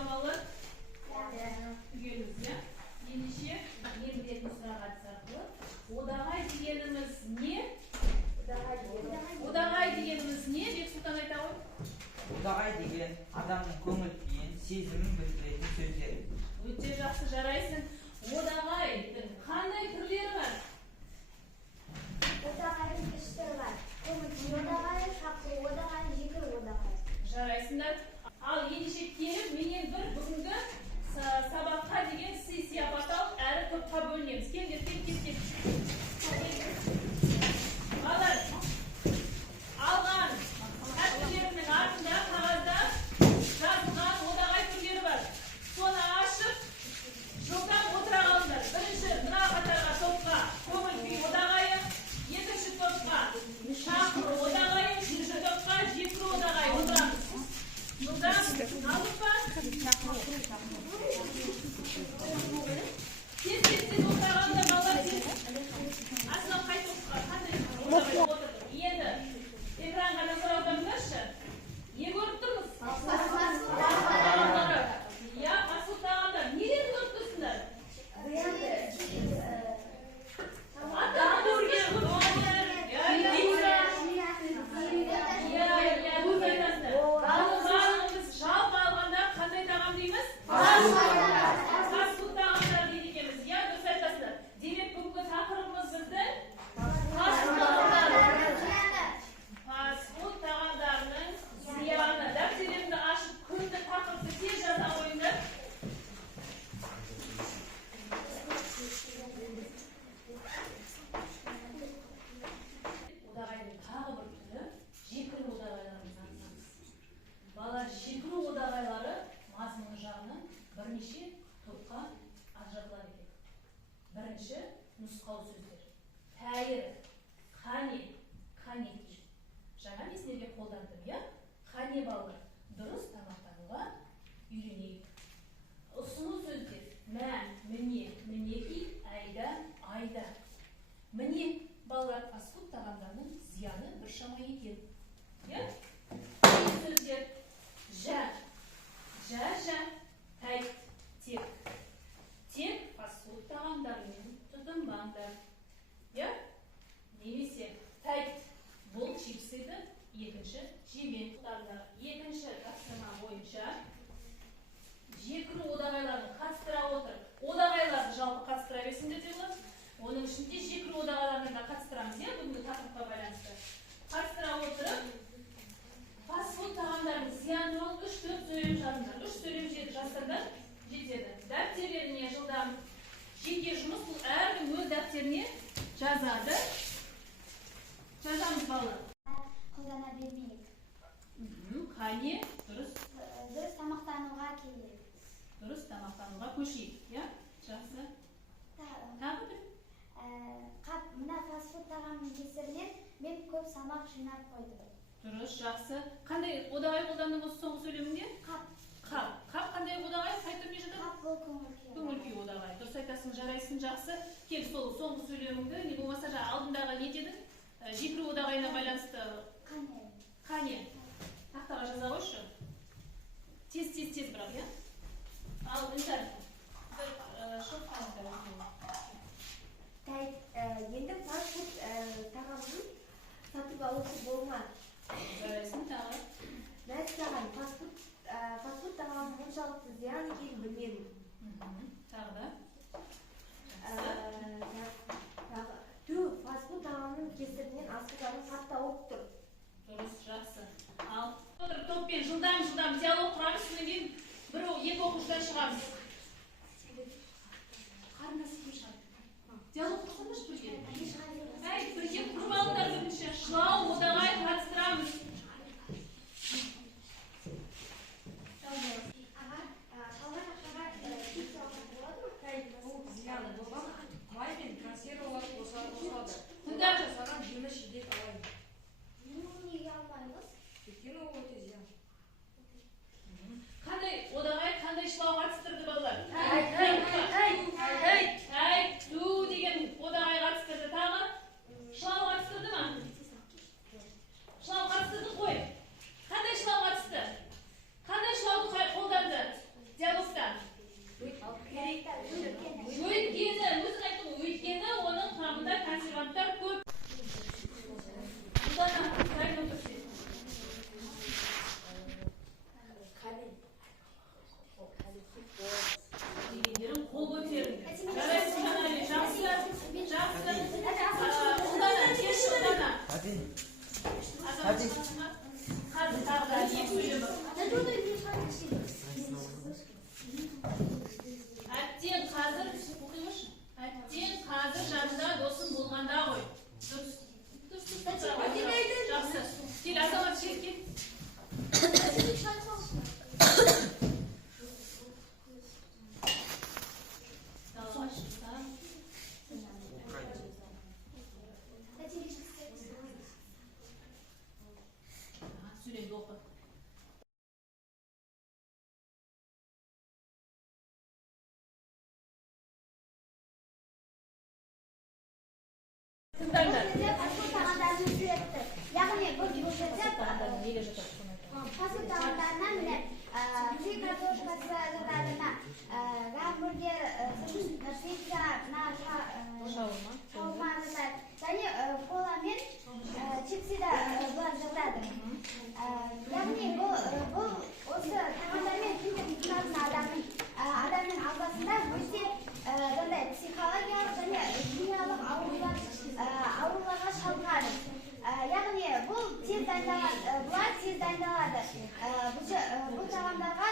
ба балалар? Түгелміз, иә? Ендеше, не білетін сұрақ әдісі арқылы. Одағай дегеніміз не? Одағай дегеніміз не? Бексұлтан айта ғой. Одағай деген адамның көңіл күйін, сезімін білдіретін сөздер. Өте жақсы, жарайсың. Одағайдың қандай түрлері бар? Одағайдың үш түрі бар. Көңіл күй одағайы, шапқы одағайы, жекір одағайы. Жарайсыңдар. Ал ендеше келіп, менен бір бүгінгі сабаққа деген сый-сияпат алып, әрі топқа бөлінеміз. Келдер, кел. Балалар, алған әріптерінің артында қағазда жазылған одағай түрлері бар. Соны ашып, жоқтан отыра қалыңдар. Бірінші мына қатарға топқа көңіл күй одағайы, екінші топқа шақыру одағайы, үшінші топқа жекіру одағайы отырамыз. Жылдан алдық па? Тез отырғанда балалар тез. Асынан қай топқа қандай отырдық? Енді экранға назар аударыңдаршы. Не көріп тұрмыз? Иә, фастфуд тағамдар. Неден көріп тұрсыңдар? Жалпы алғанда қандай тағам дейміз? Фастфуд тағамдар дейді екенбіз. Иә, дұрыс айтасыздар. Демек бүгінгі тақырыбымыз біздің фастфуд тағамдарының зияны. Дәптеріңді ашып, күнді тақырыпты тез жаза қойыңдар. Одағайдың тағы бір түрі жекіру одағайларын танысамыз. Балалар, жекіру одағайлары мазмұны жағынан бірнеше топқа ажыратылады екен. Бірінші нұсқау сөздер. Тәйір, қане, қанеки. Жаңа меселерге қолдандым, иә? Қане балалар, дұрыс тамақтануға үйренейік. Ұсыну сөздер. Мән, міне, мінеки, айда, айда. Міне, балалар, фастфуд тағамдарының зияны біршама екен. Иә? Сөздер. Жә, тәйт, тек. Тек фастфуд тағамдарымен тұтынбаңдар. Иә? Немесе тәйт, бұл чипс еді, екінші жемен. Екінші тапсырма бойынша жекіру одағайларын қатыстыра отырып, одағайларды жалпы қатыстыра берсіңдер де болады. Оның ішінде жекіру одағайларын да қатыстырамыз, иә, бүгінгі тақырыпқа байланысты. Қатыстыра отырып, фастфуд тағамдарының зияны туралы 3-4 сөйлем жазыңдар. 3 сөйлем жазсаңдар жетеді. Дәптерлеріне жылдам жеке жұмыс, бұл әркім өз дәптеріне жазады. Жазамыз балалар. Қолдана бермейік. Қане, дұрыс. Дұрыс тамақтануға келейік. Дұрыс тамақтануға көшейік, иә? Жақсы. Тағы бір? Мына фастфуд тағамның кесірінен мен көп салмақ жинап қойдым. Дұрыс, жақсы. Қандай одағай қолдандың осы соңғы сөйлеміңде? Қап. Қап қандай одағай? Қай түріне жатады? Қап бұл көңіл күй. Көңіл күй одағай. Дұрыс айтасың, жарайсың, жақсы. Кел, сол соңғы сөйлеміңді, не болмаса алдындағы не дедің? Жекіру одағайына байланысты. Қане. Тақтаға жаза қойшы. Тез бірақ, иә? Ал, Үнтар. Енді фастфуд тағамын сатып алушы болмады. Жарайсың, тағы. Мәселен, фастфуд тағамын мұншалықты зиян екенін білмедім. Тағы да. Фастфуд тағамының кесірінен асқазаным қатты ауырып тұр. Дұрыс, жақсы. Ал, топпен жылдам диалог құрамыз, содан кейін екі оқушыдан шығамыз. Қарындасы кім шығады? Диалог құрсаңдаршы бірге. Бірге құрып алыңдар бірінші. Шылау, одағай қатыстырамыз. Қалған ақшаға чипс алсақ болады ма? Бұл зияны болған май мен консервалар қосады. Тыңдар. Жасаған жеміс жидек алайын. Неге алмаймыз? Өйткені ол өте зиян. Қандай одағай, қандай шылау қатыстырды балалар? Ту деген одағай қатыстырды. Тағы шылау қатыстырды ма? Тыңдаңдар. Бұл жерде фастфуд тағамдарының суреті. Яғни бұл жерде Тағамдар неге жатады соны айтамын. фастфуд тағамдарынан міне фри картошкасы жатады, гамбургер, пицца, Шаурма. шаурма жатады. Және кола мен чипсы да бұлар жатады. Яғни бұл осы тағамдармен тұтынатын адамның ағзасында өте психологиялық және химиялық ауруларға шалдығады. Яғни бұл тез дайындалады. Бұл тағамдарға